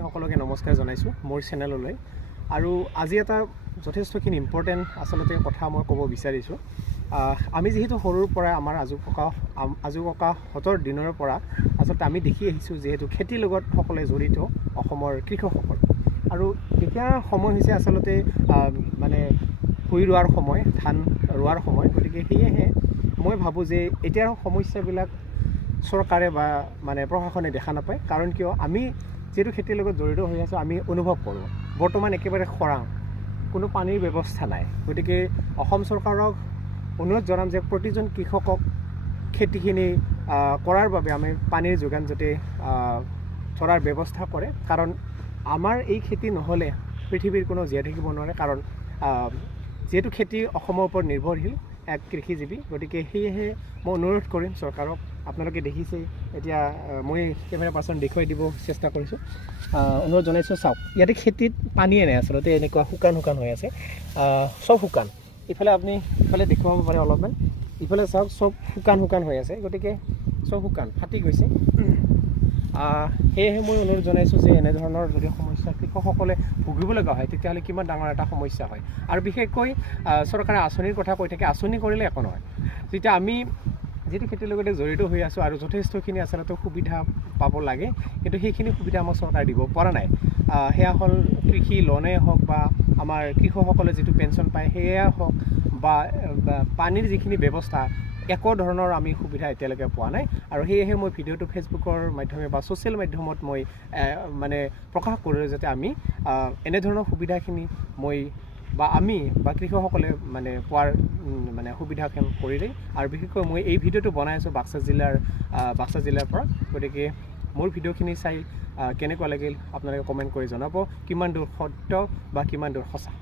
সকলোকে নমস্কাৰ জনাইছোঁ মোৰ চেনেললৈ আৰু আজি এটা যথেষ্টখিনি ইম্পৰ্টেণ্ট আচলতে কথা মই ক'ব বিচাৰিছোঁ। আমি যিহেতু সৰুৰ পৰা আমাৰ আজু ককাহঁতৰ দিনৰ পৰা আচলতে আমি দেখি আহিছোঁ যিহেতু খেতিৰ লগত সকলোৱে জড়িত অসমৰ কৃষকসকল আৰু এতিয়া সময় হৈছে আচলতে মানে ভুই ৰোৱাৰ সময়, ধান ৰোৱাৰ সময়। গতিকে সেয়েহে মই ভাবোঁ যে এতিয়াৰ সমস্যাবিলাক চৰকাৰে বা মানে প্ৰশাসনে দেখা নাপায়। কাৰণ কিয় আমি যিহেতু খেতিৰ লগত জড়িত হৈ আছোঁ, আমি অনুভৱ কৰোঁ বৰ্তমান একেবাৰে খৰাং, কোনো পানীৰ ব্যৱস্থা নাই। গতিকে অসম চৰকাৰক অনুৰোধ জনাম যে প্ৰতিজন কৃষকক খেতিখিনি কৰাৰ বাবে আমি পানীৰ যোগান যাতে ধৰাৰ ব্যৱস্থা কৰে। কাৰণ আমাৰ এই খেতি নহ'লে পৃথিৱীৰ কোনো জীয়াই থাকিব নোৱাৰে। কাৰণ যিহেতু খেতি অসমৰ ওপৰত নিৰ্ভৰশীল এক কৃষিজীৱী। গতিকে সেয়েহে মই অনুৰোধ কৰিম চৰকাৰক। আপোনালোকে দেখিছেই, এতিয়া মই কেমেৰা পাৰ্চন দেখুৱাই দিব চেষ্টা কৰিছোঁ। অনুৰোধ জনাইছোঁ, চাওক ইয়াতে খেতিত পানীয়ে নাই আচলতে, এনেকুৱা শুকান হৈ আছে, চব শুকান। ইফালে আপুনি ইফালে দেখুৱাব পাৰে অলপমান, ইফালে চাওক চব শুকান হৈ আছে। গতিকে চব শুকান ফাটি গৈছে। সেয়েহে মই অনুৰোধ জনাইছোঁ যে এনেধৰণৰ যদি সমস্যা কৃষকসকলে ভুগিব লগা হয় তেতিয়াহ'লে কিমান ডাঙৰ এটা সমস্যা হয়। আৰু বিশেষকৈ চৰকাৰে আঁচনিৰ কথা কৈ থাকে, আঁচনি কৰিলে একো নহয়। যেতিয়া আমি যিটো খেতিৰ লগতে জড়িত হৈ আছোঁ আৰু যথেষ্টখিনি আচলতে সুবিধা পাব লাগে, কিন্তু সেইখিনি সুবিধা আমাক চৰকাৰে দিব পৰা নাই। সেয়া হ'ল কৃষি লোনেই হওক বা আমাৰ কৃষকসকলে যিটো পেঞ্চন পায় সেয়া হওক বা পানীৰ যিখিনি ব্যৱস্থা, একো ধৰণৰ আমি সুবিধা এতিয়ালৈকে পোৱা নাই। আৰু সেয়েহে মই ভিডিঅ'টো ফেচবুকৰ মাধ্যমে বা ছ'চিয়েল মাধ্যমত মই মানে প্ৰকাশ কৰোঁ যাতে আমি এনেধৰণৰ সুবিধাখিনি আমি কৃষকসকলে মানে পোৱাৰ মানে সুবিধাখিনি কৰি দিয়ে। আৰু বিশেষকৈ মই এই ভিডিঅ'টো বনাই আছোঁ বাক্সা জিলাৰ পৰা। গতিকে মোৰ ভিডিঅ'খিনি চাই কেনেকুৱা লাগিল আপোনালোকে কমেণ্ট কৰি জনাব, কিমান দূৰ সত্য বা কিমান দূৰ সঁচা।